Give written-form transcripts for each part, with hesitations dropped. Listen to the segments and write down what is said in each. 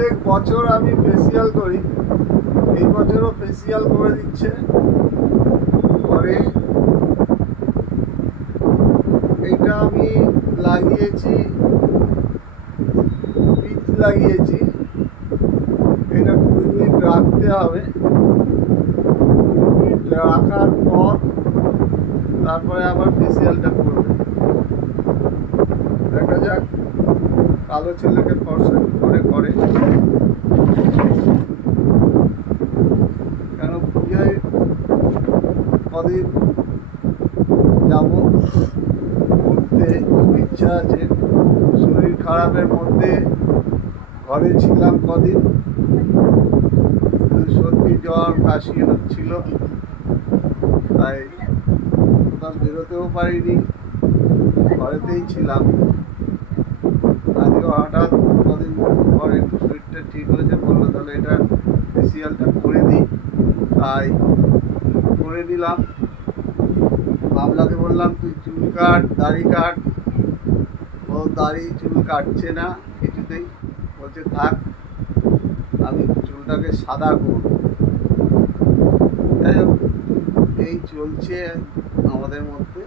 প্রত্যেক বছর আমি ফেসিয়াল করি, এই বছরও ফেসিয়াল করে দিচ্ছে। পরে এটা আমি লাগিয়েছি, পিচ লাগিয়েছি, এটা 20 মিনিট রাখতে হবে। 20 মিনিট রাখার পর তারপরে আবার ফেসিয়ালটা করবে। দেখা যাক কালো ছেলেকে ফর্সা কি করে করে। কেন পুজোয় কদিন যাব, ঘুরতে ইচ্ছা আছে। শরীর খারাপের মধ্যে ঘরে ছিলাম কদিন, সত্যি জ্বর কাশি হচ্ছিল, তাই কোথাও বেরোতেও পারিনি, ঘরেতেই ছিলাম। আজকে হঠাৎ কদিন পরে একটু শরীরটা ঠিক হয়েছে, বললো তাহলে এটা ফেসিয়ালটা করে দিই, তাই করে দিলাম। বাবলাকে বললাম তুই চুল কাট, দাড়ি কাট। ও দাড়ি চুল কাটছে না কিছুতেই, বলছে থাক আমি চুলটাকে সাদা করব। যাই হোক, এই চলছে আমাদের মধ্যে।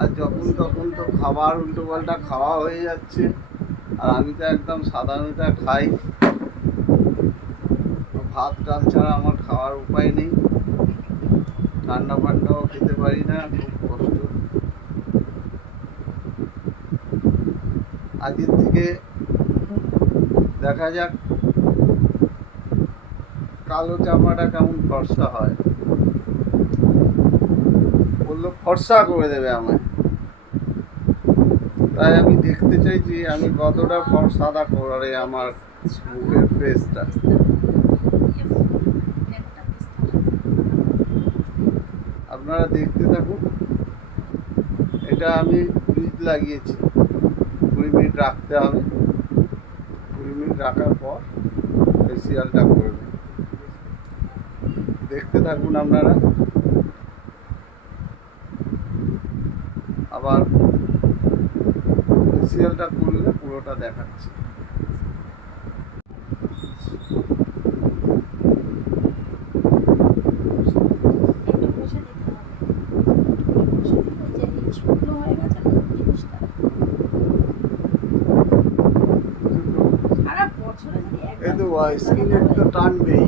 আর যখন তখন তো খাবার উল্টো পাল্টা খাওয়া হয়ে যাচ্ছে, আর আমি তো একদম সাদা মেটা খাই, ভাত ডাল ছাড়া আমার খাওয়ার উপায় নেই। ঠান্ডা ফান্ডাও খেতে পারি না, খুব কষ্ট। আজকের থেকে দেখা যাক কালো জামাটা কেমন ফর্সা হয়। বললো ফর্সা করে দেবে আমায়, তাই আমি দেখতে চাইছি আমি কতটা সাদা করে আমার মুখের ফেসটা। আপনারা দেখতে থাকুন। এটা আমি ফ্রিজ লাগিয়েছি, 20 মিনিট রাখতে হবে। 20 মিনিট রাখার পর ফেসিয়ালটা করবে। দেখতে থাকুন আপনারা। আবার ফেসিয়ালটা করলে পুরোটা দেখাচ্ছি। এই তো স্কিনের তো টানবেই।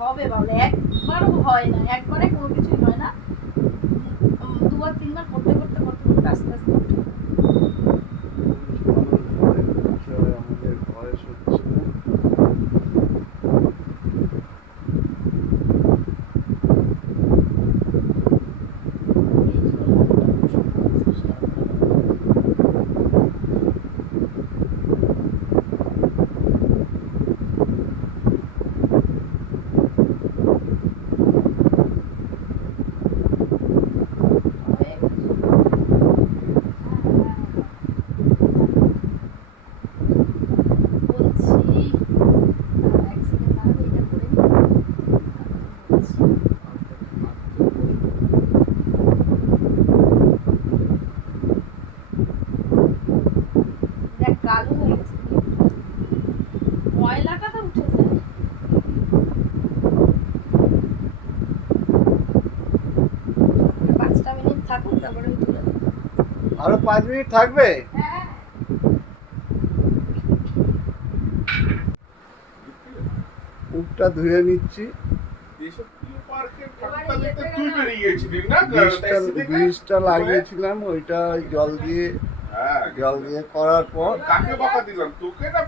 হবে বাবু, একবারও হয় না, একবারে কোনো কিছুই হয় না, দুবার তিনবার করতে করতে করতে করতে আস্তে আস্তে আমাদের বয়স হচ্ছে না। কালো হয়ে গেছে, ময়লাটা তো উঠে যায়। 5টা মিনিট থাকুক, তারপরে আমি তুলে দেবো। আরো 5 মিনিট থাকবে। মুখটা ধুয়ে নিচ্ছি। ব্রিজটা লাগিয়েছিলাম, ওইটা জল দিয়ে করার পর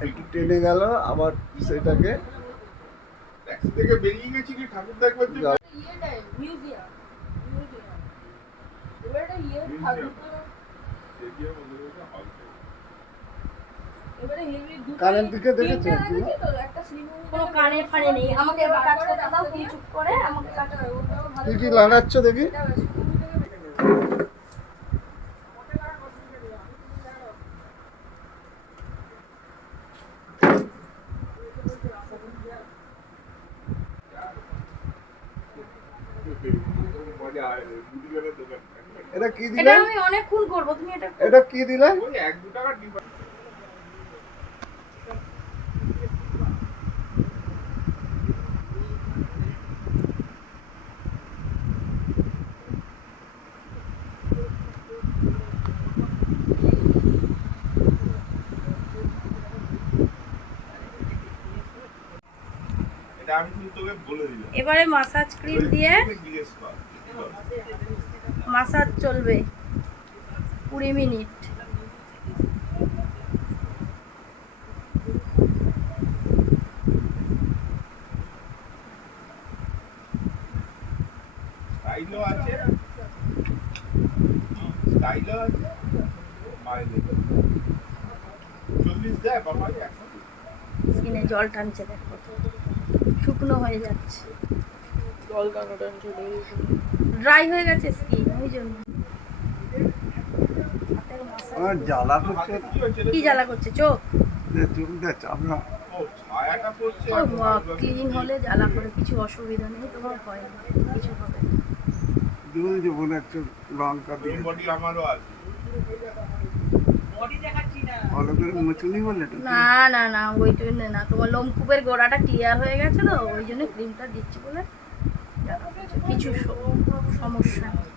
একটু টেনে গেল, আবার সেটাকে বেরিয়ে গেছি ঠাকুর দেখবার জন্য। কানের দিকে দেখেছো তুমি? কোনো কানে ফানে নেই। আমাকে এবার কাজ করতে দাও, তুমি চুপ করে আমাকে কাজ করতে দাও। কি কি লাগাচ্ছ দেখি? এটা কি এটা দিলে? আমি অনেকক্ষণ করবো, তুমি এটা এটা কি দিলে? এবারে মাসাজ ক্রিম দিয়ে মাসাজ চলবে 20 মিনিট। স্কিনে জল টানছে, দেখো শুকনো হয়ে যাচ্ছে, জল কেন টানছে? ড্রাই হয়ে গেছে স্কিন, ওই জন্য। হাতের massage আমার জ্বালা করছে। কি জ্বালা করছে? চোখ? চোখ দেখ আমরা ক্লিন হলে জ্বালা করে, কিছু অসুবিধা নেই, তোমার হয় না, কিছু হবে না। দুই জীবন একটু লঙ্কা দিয়ে ভালো করে মুচুনি বলে না না না, ওই জন্য না, তোমার লোমকূপের গোড়াটা ক্লিয়ার হয়ে গেছে তো, ওই জন্য ক্রিমটা দিচ্ছি বলে জ্বালা করছে। কিছু সমস্যা নেই।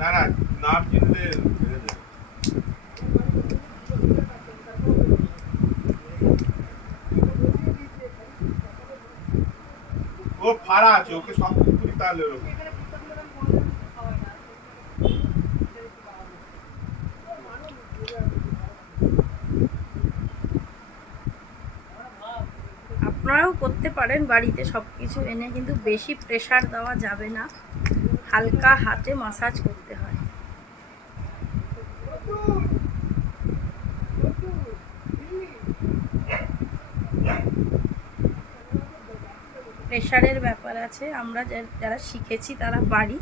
না না নাম চিনলে ও ফাড়া আছে, ওকে সব কুকুরি তাহলে ওরকম। আপনারাও করতে পারেন বাড়িতে সব কিছু এনে, কিন্তু বেশি প্রেশার দেওয়া যাবে না, হালকা হাতে মাসাজ করতে হয়। প্রেশারের ব্যাপার আছে, আমরা যারা শিখেছি তারা পারি।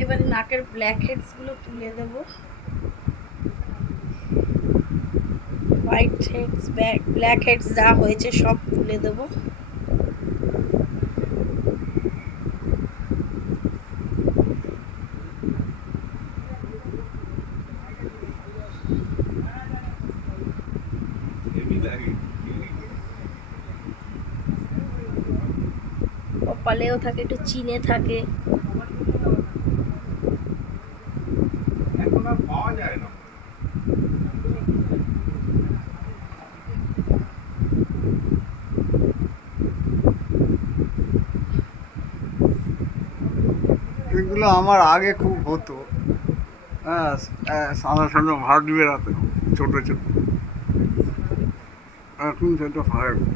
এবারে নাকের ব্ল্যাক হেডসগুলো তুলে দেব, হোয়াইট হেডস ব্ল্যাক হেডস যা হয়েছে সব তুলে দেব। কপালেও থাকে, একটু চিনে থাকে। এখন আর পাওয়া যায় না। এগুলো আমার আগে খুব হতো। হ্যাঁ, সাদা সাদা ভাত বেরাতো ছোট ছোট, এখন সেটা হয় না।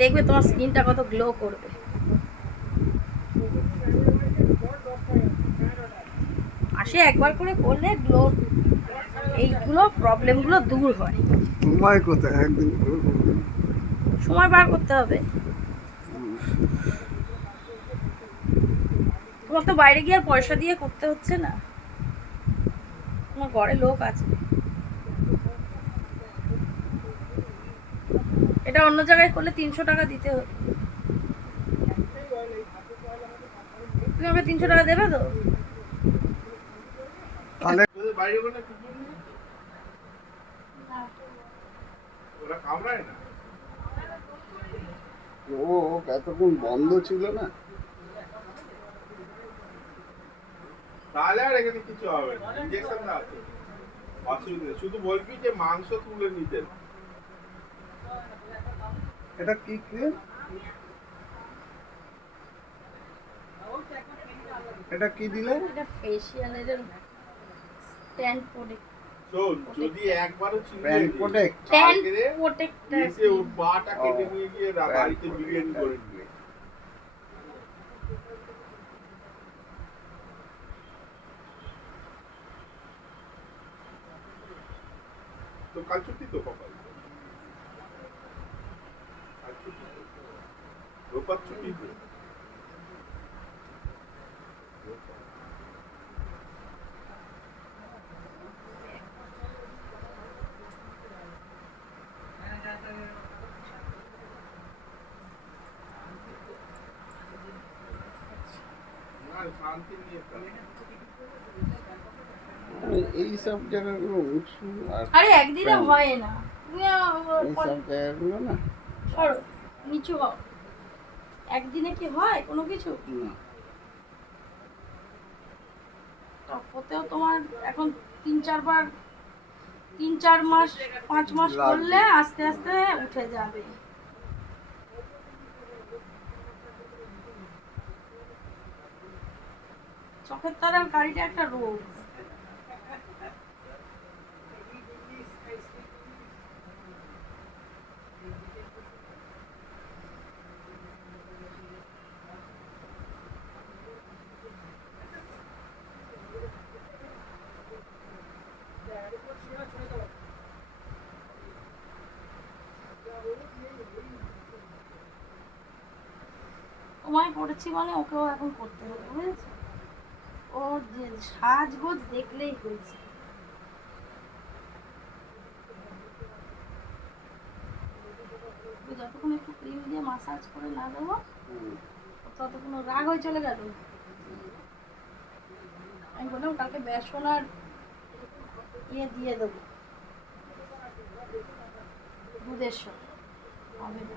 দেখবে তোমার স্কিনটা কত গ্লো করবে। মাসে একবার করে করলে গ্লো, এইগুলো প্রবলেমগুলো দূর হয়। সময় কোথায় একদিন করে করবো? সময় বার করতে হবে। তোমার তো বাইরে গিয়ে আর পয়সা দিয়ে করতে হচ্ছে না, তোমার ঘরে লোক আছে। এটা অন্য জায়গায় করলে 300 টাকা দিতে হবে। তুমি আমাকে 300 টাকা দেবে তো? তাহলে তোদের বাইরে ওখানে কুকুর নেই? ওরা কামড়ায় না? ও এতক্ষণ বন্ধ ছিল না, তাহলে আর এখানে কিছু হবে না, ইঞ্জেকশন দেওয়া আছে, অসুবিধা নেই। শুধু বলবি যে মাংস তুলে নিতে। এটা কি ক্রিম? এটা কি দিলে? এটা ফেশিয়ালের ট্যান প্রোটেক্ট। শোন, যদি একবারও চিনি প্যান প্রোটেক্ট। ট্যান প্রোটেক্টর এসে ওর পাটা কেটে নিয়ে গিয়ে বাড়িতে বিরিয়ানি করে নিয়ে। তো কাল ছুটি তো কপাল, কাল ছুটি তো, রোববার ছুটি তো। না, শান্তি নিয়ে কাজ। এই সব জায়গাগুলো উঁচু আর আরে একদিনে হয় না, তুমি এই সব জায়গাগুলো না সরো নিচু হও, একদিনে কি হয় কোনো কিছু? না। তারপরেও তোমার এখন 3-4 বার 3-4 মাস 5 মাস লাগবে। করলে আস্তে আস্তে উঠে যাবে। চোখের তারার গাড়িটা একটা রোগ। তোমায় করেছি মানে ওকেও এখন করতে হবে, বুঝেছো? ওর যে সাজগোজ দেখলেই হয়েছে। যতক্ষণ একটু ক্রিম দিয়ে মাসাজ করে না দেবো ততক্ষণ ওর রাগ হয়ে চলে গেল। আমি বললাম কালকে বেসন আর ইয়ে দিয়ে দেবো, দুধের সাথে হবে না।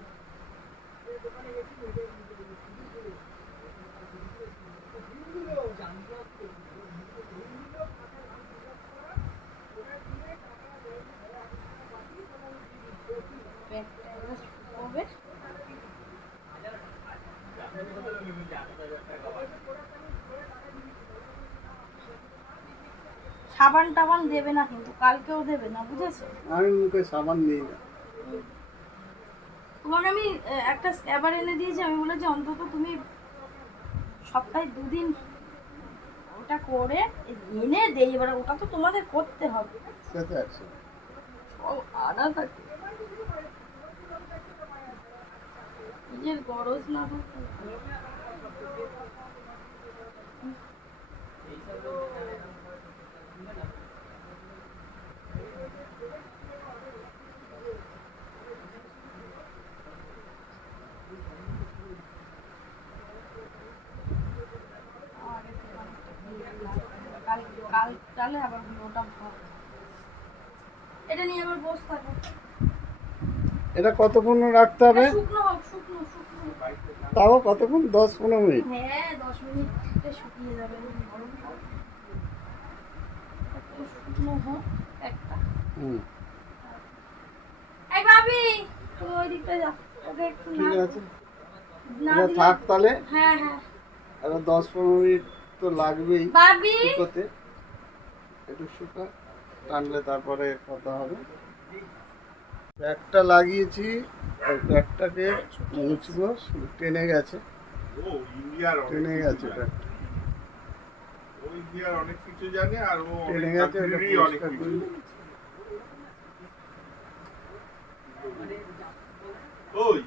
পেটটা এবার শুকোবে। সাবান টাবান দেবে না কিন্তু, কালকেও দেবে না, বুঝেছো? আমি মুখে সাবান নিই না। তোমাকে আমি একটা স্ক্যাবার এনে দিয়েছি, আমি বলেছি অন্তত তুমি সপ্তাহে 2 দিন ওটা করে এনে দেই, এবার ওটা তো তোমাদের করতে হবে। সেটা আছে। সব আনা থাকে, নিজের গরজ না থাকতে। কাল কালে আবার ওটা ভাব, এটা নিয়ে আবার বসে থাকো। এটা কতক্ষণ রাখতে হবে? শুকনো হোক, শুকনো শুকনো। তাও কতক্ষণ? 10-15 মিনিট? হ্যাঁ 10 মিনিটে শুকিয়ে যাবে, গরম হোক, একটু শুকনো হোক একটা। এই ভাবি তুই ওই দিকটা যা, ওকে একটু ঠিক না আছে, না এটা দিলে- থাক তাহলে। হ্যাঁ হ্যাঁ আর 10-15 মিনিট তো লাগবেই ভাবি। শুকোতে। একটু শুকা টানলে তারপরে কথা হবে। প্যাকটা লাগিয়েছি, ওই প্যাকটাকে মুছবো, টেনে গেছে, ও ইন্ডিয়ার টেনে অনেক গেছে কিছু জানে। প্যাকটা, ও ইন্ডিয়ার অনেক কিছু জানে, আর ও টেনে গেছে, এটা কান্ট্রিরই অনেক পরিষ্কার কিছু। করে ওই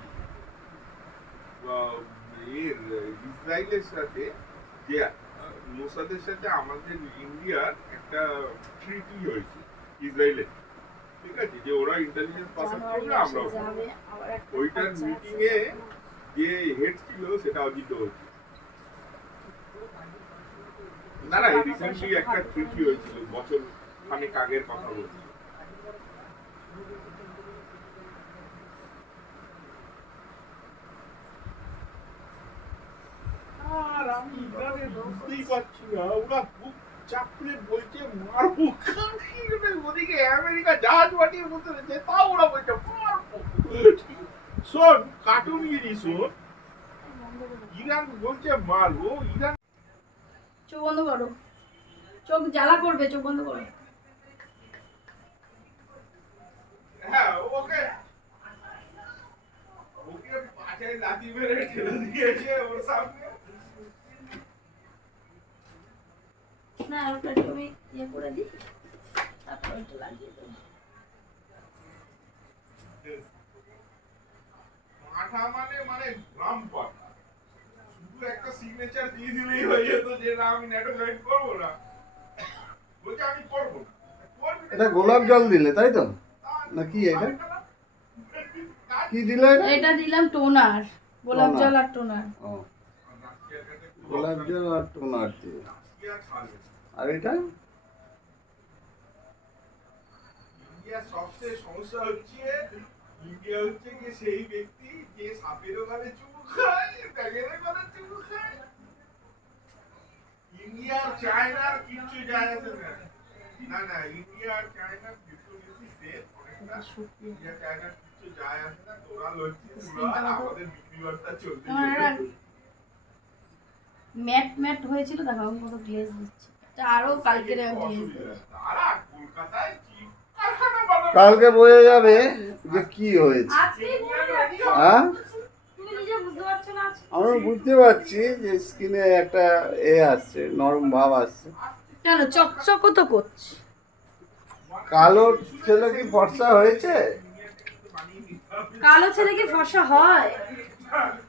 ইসরায়েলের সাথে যে মোসাদের সাথে আমাদের ইন্ডিয়ার একটা ট্রিটি হয়েছে ইসরায়েলের, ঠিক আছে, যে ওরা ইন্টেলিজেন্স পাস আউট জানুয়ারি করবে, মাসে আমরাও করবো। যাবে আবার একটা ওইটার খরচা মিটিং আছে। এ যে হেড ছিল সেটা অজিত হচ্ছে। না না, রিসেন্টলি একটা ট্রিটি হয়েছিল, বছর খানেক আগের কথা বলছি। আর আমি ইরানের বুঝতেই পারছি না, ওরা খুব চাপড়ে বলছে মারবো। ওদিকে আমেরিকা জাহাজ পাঠিয়ে বলতে রয়েছে, তাও ওরা বলছে মারবো। শোন কার্টুনগিরি শোন, ইরান বলছে মারবো, ইরান চোখ বন্ধ করো, চোখ জ্বালা করবে, চোখ বন্ধ করো। হ্যাঁ ওকে ওকে পাছায় লাথি মেরে ঠেলে দিয়েছে ওর সামনে। না ওটা তুমি ইয়ে করে দিই, তারপর ওটা লাগিয়ে দেবো। মাথা মানে মানে গ্রাম পাতা, শুধু একটা সিগনেচার দিয়ে দিলেই হয়ে যেত যে না আমি নেটোলাইট করবো না, বলছে আমি করবো না। করবি না। এটা গোলাপ জল দিলে তাই তো, না কি এটা কি দিলে এটা? এটা দিলাম টোনার, গোলাপ টোনার। জল আর টোনার। ও গোলাপ জল আর টোনার দিয়ে। আর এটা ইন্ডিয়ার সবচেয়ে সমস্যা হচ্ছে, ইন্ডিয়া হচ্ছে কি সেই ব্যক্তি যে সাপেরও গালে চুমু খায়, ব্যাগেরও গালে চুমু খায়। ইন্ডিয়া আর চায়নার কিচ্ছু যায় আসে না। না না ইন্ডিয়া আর চায়নার ডিপ্লোমেসি সেম অনেকটা, ইন্ডিয়া চায়নার কিচ্ছু যায় আসে না। তোরা লড়ছিস আর আমাদের বিক্রি বার্তা চলতে ম্যাট ম্যাট হয়েছিল, দেখো আমি কত গ্লেজ দিচ্ছি। এটা আরো কালকে গ্লেজ দেবো। তারা কলকাতায় চিপ কারখানা বানাবে। কালকে বোঝা যাবে যে কি হয়েছে। আজকেই বলে যাচ্ছি। হ্যাঁ তুমি নিজে বুঝতে পারছো না আজকে? আমরা বুঝতে পারছি যে স্কিনে একটা আসছে, নরম ভাব আসছে। কেন চকচকও তো করছে। কালো ছেলে কি ফর্সা হয়েছে? কালো ছেলে কি ফর্সা হয়?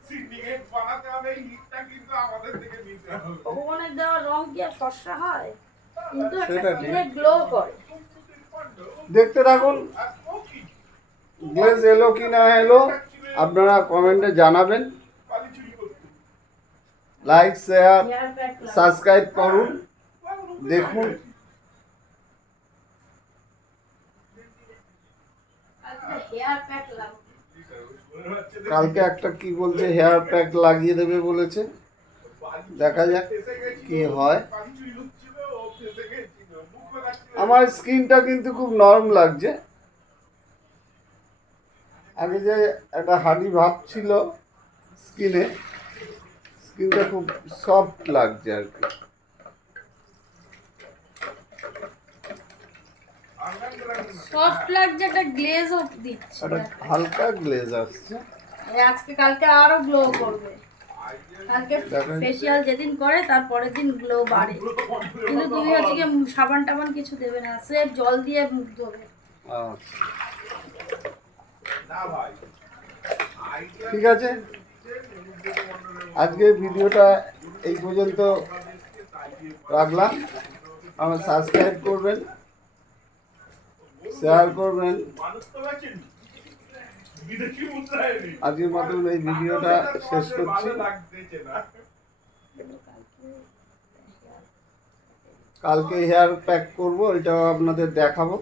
সিন্ডিকেট বানাতে হবে, হিটটা কিন্তু আমাদের থেকে নিতে হবে। ভগবানের দেওয়া রং কি আর ফর্সা হয়? কিন্তু একটা সেটা ঠিক। স্কিনে গ্লো করে। দেখতে থাকুন, গ্লেজ এলো কি না এলো আপনারা কমেন্টে জানাবেন। Like share hair pack subscribe করুন, দেখুন। হেয়ার প্যাক লাগাবো। কালকে একটা কি বলছে হেয়ার প্যাক লাগিয়ে দেবে বলেছে, দেখা যাক কি হয়। আমার স্কিনটা কিন্তু খুব নরম লাগছে, আগে যে একটা হার্ডি ভাব ছিল স্কিনে, স্কিনটা খুব সফট লাগছে আর কি। সফট লাগছে, একটা গ্লেজও দিচ্ছে। একটা হালকা গ্লেজ আসছে। আজকে কালকে আরো গ্লো করবে। কালকে দেখেন। ফেসিয়াল যেদিন করে তার পরের দিন গ্লো বাড়ে। কিন্তু তুমি হচ্ছে কি সাবান টাবান কিছু দেবে না, স্রেফ জল দিয়ে মুখ ধোবে। আচ্ছা, ঠিক আছে, আজকে ভিডিওটা এই পর্যন্ত রাখলাম। আমার সাবস্ক্রাইব করবেন, শেয়ার করবেন। আজকের মতন এই ভিডিওটা শেষ করছি। কালকে হেয়ার প্যাক করব, এটাও আপনাদের দেখাবো।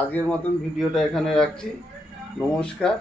আজকের মতন ভিডিওটা এখানে রাখছি। নমস্কার।